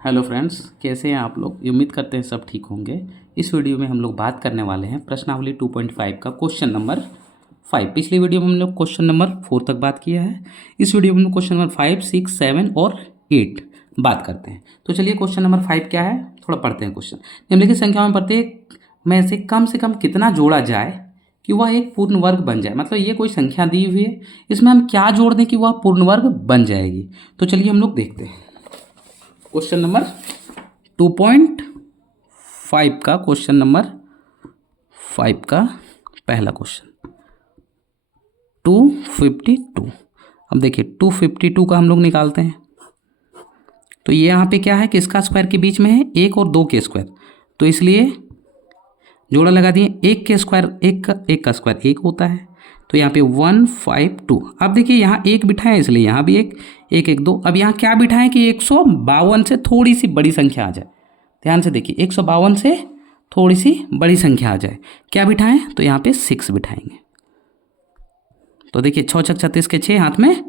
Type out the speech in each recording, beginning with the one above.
Hello friends, कैसे हैं आप लोग। उम्मीद करते हैं सब ठीक होंगे। इस वीडियो में हम लोग बात करने वाले हैं प्रश्नावली 2.5 का क्वेश्चन नंबर 5। पिछली वीडियो में हम लोग क्वेश्चन नंबर 4 तक बात किया है। इस वीडियो में हम लोग क्वेश्चन नंबर 5, 6, 7 और 8 बात करते हैं। तो चलिए क्वेश्चन नंबर 5 क्या है थोड़ा पढ़ते हैं। क्वेश्चन निम्नलिखित संख्याओं में प्रत्येक में से कम कितना जोड़ा जाए कि वह एक पूर्ण वर्ग बन जाए। मतलब ये कोई संख्या दी हुई है, इसमें हम क्या जोड़ दें कि वह पूर्ण वर्ग बन जाएगी। तो चलिए हम लोग देखते हैं क्वेश्चन नंबर 2.5 का क्वेश्चन नंबर 5 का पहला क्वेश्चन 252। अब देखिए 252 का हम लोग निकालते हैं। तो ये यहाँ पे क्या है कि इसका स्क्वायर के बीच में है 1 और 2 के स्क्वायर, तो इसलिए जोड़ा लगा दिए। 1 के स्क्वायर एक का स्क्वायर 1 होता है, तो यहाँ पे 152। अब देखिए यहाँ एक बिठाएं इसलिए यहाँ भी एक 2। अब यहाँ क्या बिठाएं कि 152 से थोड़ी सी बड़ी संख्या आ जाए। ध्यान से देखिए 152 से थोड़ी सी बड़ी संख्या आ जाए, क्या बिठाएं तो यहाँ पे 6 बिठाएंगे। तो देखिए 6 छक 36 के 6 हाथ में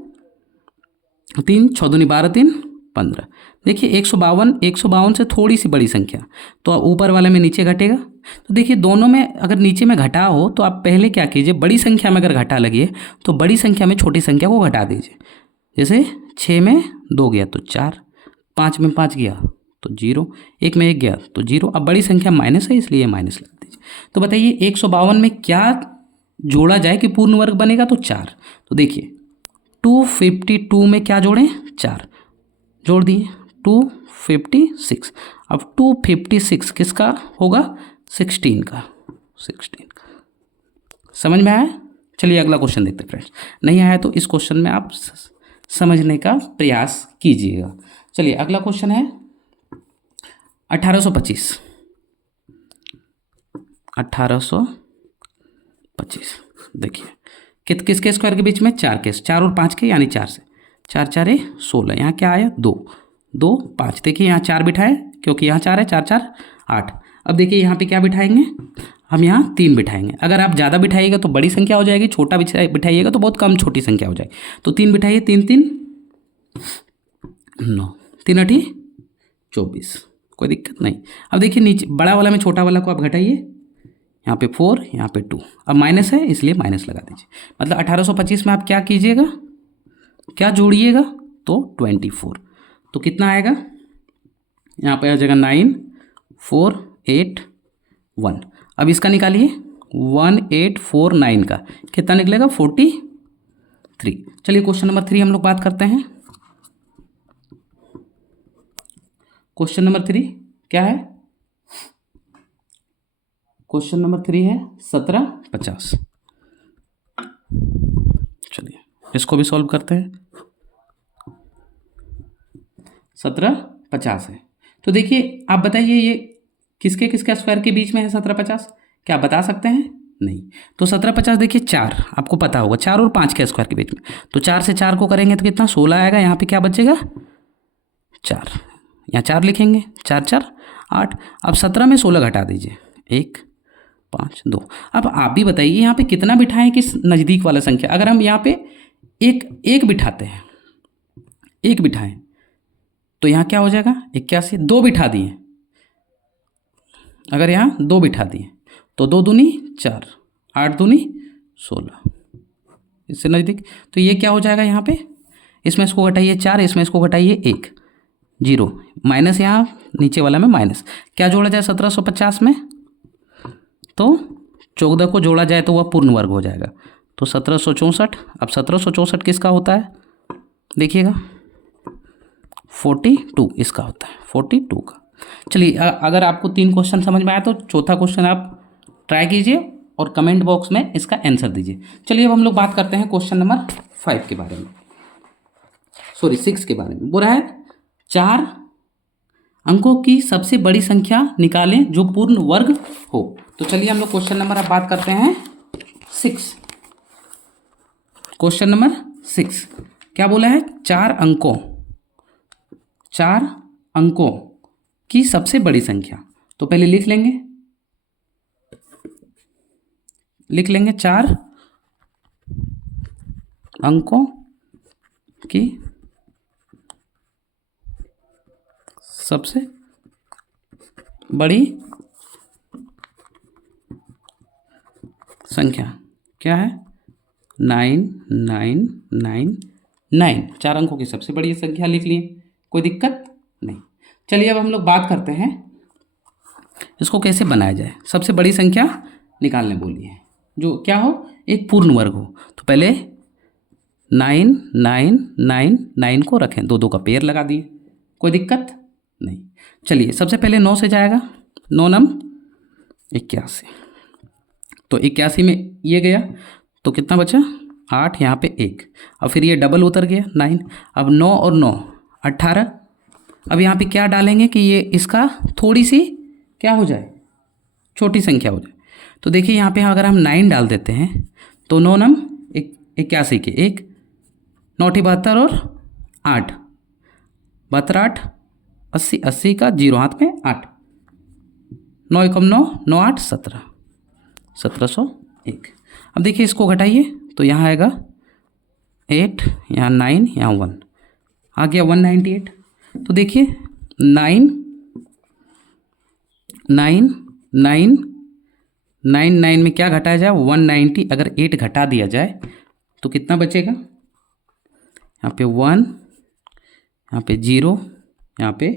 3, 6 दूनी 12, 3 15। देखिए 152 से थोड़ी सी बड़ी संख्या, तो अब ऊपर वाले में नीचे घटेगा। तो देखिए दोनों में अगर नीचे में घटा हो तो आप पहले क्या कीजिए, बड़ी संख्या में अगर घटा लगी है तो बड़ी संख्या में छोटी संख्या को घटा दीजिए। जैसे 6 में 2 गया तो 4, 5 में 5 गया तो 0, 1 में 1 गया तो 0। अब बड़ी संख्या माइनस है इसलिए माइनस लगा दीजिए। तो बताइए 152 में क्या जोड़ा जाए कि पूर्ण वर्ग बनेगा, तो 4। तो देखिए 252 में क्या जोड़ें, 4 जोड़ दिए 256। अब 256 किसका होगा, 16 का। समझ में आया। चलिए अगला क्वेश्चन देखते हैं फ्रेंड्स। नहीं आया तो इस क्वेश्चन में आप समझने का प्रयास कीजिएगा। चलिए अगला क्वेश्चन है 1825। 1825 देखिए किसके स्क्वायर के बीच में, 4 के, 4 और 5 के, यानी 4 से 4 4 16। यहाँ क्या आया 2 2 5। देखिए यहाँ 4 बिठाए क्योंकि यहाँ 4 है, 4 4 8। अब देखिए यहाँ पे क्या बिठाएंगे, हम यहाँ 3 बिठाएंगे। अगर आप ज़्यादा बिठाइएगा तो बड़ी संख्या हो जाएगी, छोटा बिठाइएगा तो बहुत कम छोटी संख्या हो जाएगी। तो 3 बिठाइए, 3 3 9, 3 8 24, कोई दिक्कत नहीं। अब देखिए नीचे बड़ा वाला में छोटा वाला को आप घटाइए, यहाँ पे 4, यहाँ पे 2। अब माइनस है इसलिए माइनस लगा दीजिए। मतलब 1825 में आप क्या कीजिएगा, क्या जोड़िएगा, तो 24। तो कितना आएगा, यहाँ पे आ जाएगा 9 4 8 1। अब इसका निकालिए 1849 का कितना निकलेगा, 43। चलिए क्वेश्चन नंबर 3 हम लोग बात करते हैं। क्वेश्चन नंबर 3 क्या है, क्वेश्चन नंबर 3 है 1750। चलिए इसको भी सॉल्व करते हैं। 1750 है। तो देखिए आप बताइए ये किसके स्क्वायर के बीच में है 1750, क्या आप बता सकते हैं, नहीं। तो 1750 देखिए 4 आपको पता होगा, 4 और 5 के स्क्वायर के बीच में। तो 4 से 4 को करेंगे तो कितना 16 आएगा। यहाँ पे क्या बचेगा 4, यहाँ 4 लिखेंगे, 4 4 8। अब 17 में 16 घटा दीजिए, 1 5 2। अब आप भी बताइए यहाँ पे कितना बिठाएं किस नज़दीक वाला संख्या। अगर हम यहाँ पे एक बिठाते हैं, एक बिठाएं तो यहाँ क्या हो जाएगा 81। 2 बिठा दिए, अगर यहाँ 2 बिठा दिए तो 2 दूनी 4, 8 दूनी 16, इससे नज़दीक। तो ये क्या हो जाएगा यहाँ पे, इसमें इसको घटाइए 4, इसमें इसको घटाइए 1, 0 माइनस, यहाँ नीचे वाला में माइनस। क्या जोड़ा जाए 1750 में, तो 14 को जोड़ा जाए तो वह पूर्ण वर्ग हो जाएगा, तो 1764। अब 1764 किसका होता है, देखिएगा 42 इसका होता है, 42 का। चलिए अगर आपको 3 क्वेश्चन समझ में आया तो चौथा क्वेश्चन आप ट्राई कीजिए और कमेंट बॉक्स में इसका आंसर दीजिए। चलिए अब हम लोग बात करते हैं क्वेश्चन नंबर 5 के बारे में, सॉरी 6 के बारे में। बोला है 4 अंकों की सबसे बड़ी संख्या निकालें जो पूर्ण वर्ग हो। तो चलिए हम लोग क्वेश्चन नंबर अब बात करते हैं 6। क्वेश्चन नंबर 6 क्या बोला है, 4 अंकों की सबसे बड़ी संख्या। तो पहले लिख लेंगे 4 अंकों की सबसे बड़ी संख्या क्या है? 9999। 4 अंकों की सबसे बड़ी संख्या लिख लिए, कोई दिक्कत नहीं। चलिए अब हम लोग बात करते हैं इसको कैसे बनाया जाए। सबसे बड़ी संख्या निकालने बोलिए जो क्या हो, एक पूर्ण वर्ग हो। तो पहले 9999 को रखें, 2 2 का पेयर लगा दिए, कोई दिक्कत नहीं। चलिए सबसे पहले 9 से जाएगा, 9 नम 81। तो 81 में ये गया तो कितना बचा? 8, यहाँ पे 1। अब फिर ये डबल उतर गया 9। अब 9 और 9 18। अब यहाँ पे क्या डालेंगे कि ये इसका थोड़ी सी क्या हो जाए, छोटी संख्या हो जाए। तो देखिए यहाँ पे अगर हम 9 डाल देते हैं तो 9 नम 81 के 1, 9 72 और 8, 72 8 80, 80 का 0 हाथ में 8, 9 एकम 9, 9 8 17, 1701। अब देखिए इसको घटाइए तो यहाँ आएगा 8, यहाँ 9, यहाँ 1, आ गया 198। तो देखिए 9 9 9 9 9 में क्या घटाया जाए? 190। अगर 8 घटा दिया जाए तो कितना बचेगा? यहाँ पे 1, यहाँ पे 0, यहाँ पे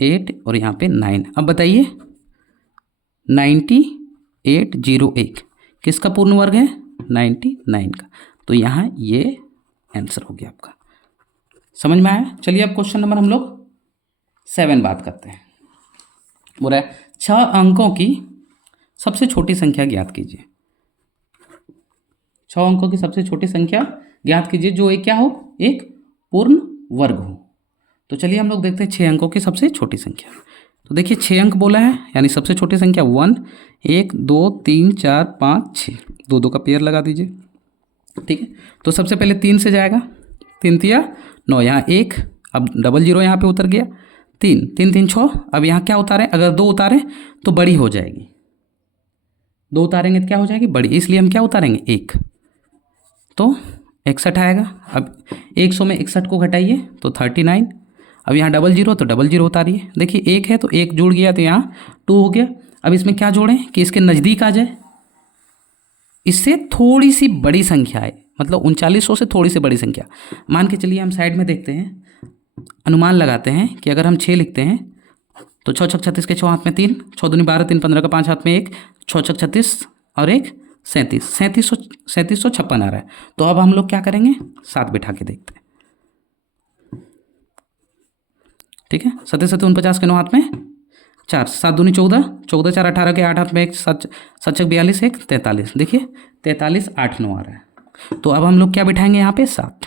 8 और यहाँ पे 9। अब बताइए 9801 किसका पूर्ण वर्ग है? 99 का। तो यहाँ ये आंसर हो गया आपका। समझ में आया? चलिए अब क्वेश्चन नंबर हम लोग 7 बात करते हैं। बोल रहा है 6 अंकों की सबसे छोटी संख्या ज्ञात कीजिए। 6 अंकों की सबसे छोटी संख्या ज्ञात कीजिए जो एक क्या हो, एक पूर्ण वर्ग हो। तो चलिए हम लोग देखते हैं 6 अंकों की सबसे छोटी संख्या। तो देखिए 6 अंक बोला है, यानी सबसे छोटी संख्या 1 1 2 3 4 5 6, 2 2 का पेयर लगा दीजिए। ठीक है, तो सबसे पहले 3 से जाएगा, 3 तिया 9, यहाँ 1, अब डबल 0 यहाँ पे उतर गया, 3 3 3 6। अब यहाँ क्या उतारें? अगर 2 उतारें तो बड़ी हो जाएगी, 2 उतारेंगे तो क्या हो जाएगी? बड़ी। इसलिए हम क्या उतारेंगे? 1, तो 61 आएगा। अब 100 में 61 को घटाइए तो 39। अब यहाँ डबल 0 तो डबल 0 उतारिए। देखिए 1 है तो 1 जुड़ गया तो यहाँ 2 हो गया। अब इसमें क्या जोड़ें कि इसके नज़दीक आ जाए, इससे थोड़ी सी बड़ी संख्या है, मतलब 3900 से थोड़ी सी बड़ी संख्या। मान के चलिए हम साइड में देखते हैं, अनुमान लगाते हैं कि अगर हम 6 लिखते हैं तो 6 छक 36 के 6 हाथ में 3, 6 दूनी 12, 3 15 का 5 हाथ में 1, 6 छक 36 और 1 37, 3756 आ रहा है। तो अब हम लोग क्या करेंगे? 7 बिठा के देखते हैं। ठीक है, 37 7 49 के 9 हाथ में 4, 7 दूनी 14, 14 4 18 के 8 हाथ में 1, 7 7 छक 42, 1 43। देखिए 43 8 9 आ रहा है। तो अब हम लोग क्या बिठाएंगे यहाँ पे? 7।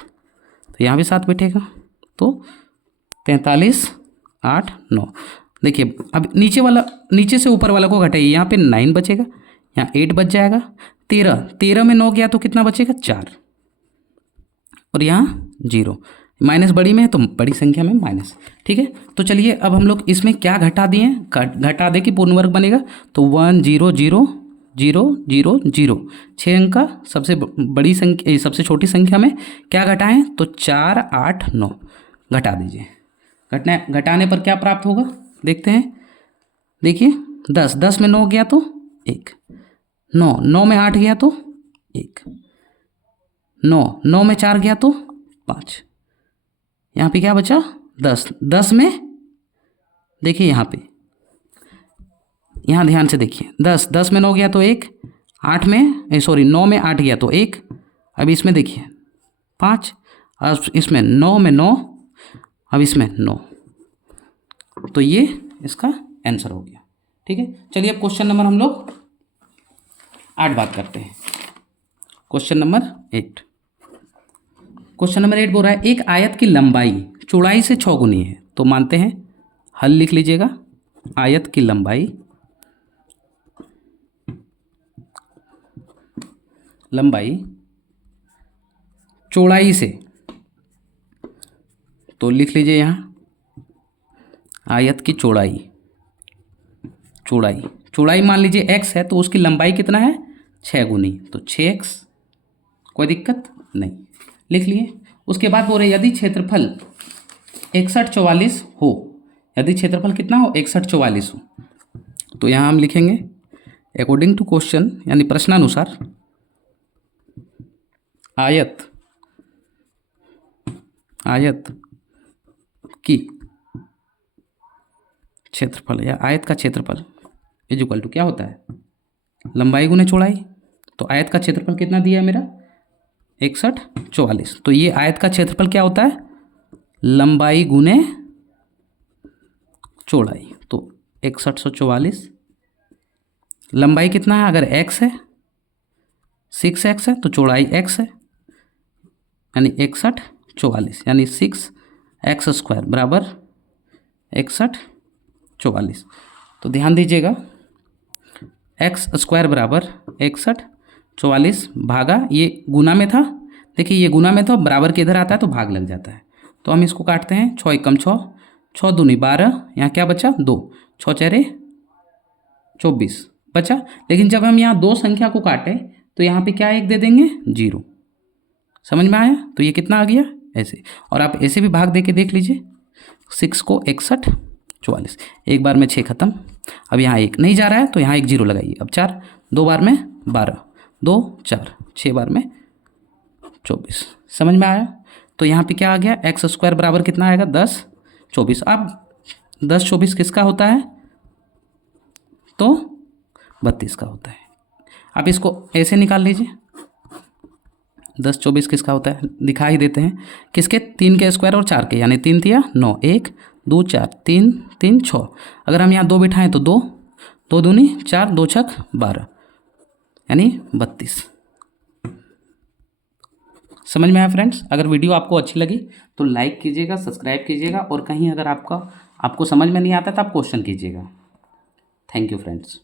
तो यहाँ भी 7 बिठेगा, तो 43 8 9। देखिए अब नीचे से ऊपर वाला को घटाइए, यहाँ पे 9 बचेगा, यहाँ 8 बच जाएगा। 13 में 9 गया तो कितना बचेगा? 4, और यहाँ 0। माइनस बड़ी में है तो बड़ी संख्या में माइनस। ठीक है, तो चलिए अब हम लोग इसमें क्या घटा दिए, घटा दे कि पूर्ण वर्ग बनेगा। तो 1 0 0 0 0 0, 6 अंक का सबसे बड़ी संख्या, सबसे छोटी संख्या में क्या घटाएं? तो 4 8 9 घटा दीजिए। घटाने पर क्या प्राप्त होगा देखते हैं। देखिए 10 में 9 गया तो 1, 9 में 8 गया तो 1, 9 में 4 गया तो 5, यहाँ पे क्या बचा? 10 में देखिए यहाँ पे, यहाँ ध्यान से देखिए, 10 में 9 गया तो 1, 9 में 8 गया तो 1। अब इसमें देखिए 5, अब इसमें 9 में 9, अब इसमें 9, तो ये इसका आंसर हो गया। ठीक है, चलिए अब क्वेश्चन नंबर हम लोग 8 बात करते हैं। Question number 8। क्वेश्चन नंबर 8 बोल रहा है एक आयत की लंबाई चौड़ाई से 6 गुनी है। तो मानते हैं, हल लिख लीजिएगा। आयत की लंबाई चौड़ाई से, तो लिख लीजिए यहाँ आयत की चौड़ाई मान लीजिए x है, तो उसकी लंबाई कितना है? 6 गुनी, तो 6x, कोई दिक्कत नहीं, लिख लिए। उसके बाद बोल रहे यदि क्षेत्रफल 61 44 हो यदि क्षेत्रफल कितना हो 6144 हो, तो यहाँ हम लिखेंगे अकॉर्डिंग टू क्वेश्चन यानी प्रश्नानुसार आयत की क्षेत्रफल या आयत का क्षेत्रफल इज इक्वल टू क्या होता है, लंबाई गुने चौड़ाई। तो आयत का क्षेत्रफल कितना दिया है मेरा 6144। तो ये आयत का क्षेत्रफल क्या होता है, लंबाई गुने चौड़ाई। तो 6144 लंबाई कितना है, अगर x है 6x है तो चौड़ाई x है, यानी 6144 यानी 6x² बराबर 6144। तो ध्यान दीजिएगा x² बराबर 6144 भागा ये गुना में था, देखिए ये गुना में था, बराबर के इधर आता है तो भाग लग जाता है। तो हम इसको काटते हैं, 6 एकम 6, 6 दूनी 12, यहाँ क्या बचा 2, 6 चेहरे 24 बचा। लेकिन जब हम यहाँ दो संख्या को काटे तो यहाँ पे क्या एक दे देंगे 0। समझ में आया। तो ये कितना आ गया ऐसे, और आप ऐसे भी भाग दे के देख लीजिए, 6 को 6144, एक बार में 6 खत्म। अब यहाँ 1 नहीं जा रहा है तो यहाँ 1 0 लगाइए। अब 4, 2 बार में 12, 2 4, 6 बार में 24। समझ में आया। तो यहाँ पे क्या आ गया x² बराबर कितना आएगा 10 24। अब 10 24 किसका होता है, तो 32 का होता है। आप इसको ऐसे निकाल लीजिए, 10 24 किसका होता है दिखा ही देते हैं, किसके 3 के स्क्वायर और 4 के, यानी 3 तिया 9, 1 2 4 3 3 6। अगर हम यहाँ 2 बिठाएं तो 2 2 दूनी 4, 2 छक 12 यानी 32। समझ में आया फ्रेंड्स। अगर वीडियो आपको अच्छी लगी तो लाइक कीजिएगा, सब्सक्राइब कीजिएगा, और कहीं अगर आपको समझ में नहीं आता तो आप क्वेश्चन कीजिएगा। Thank you friends.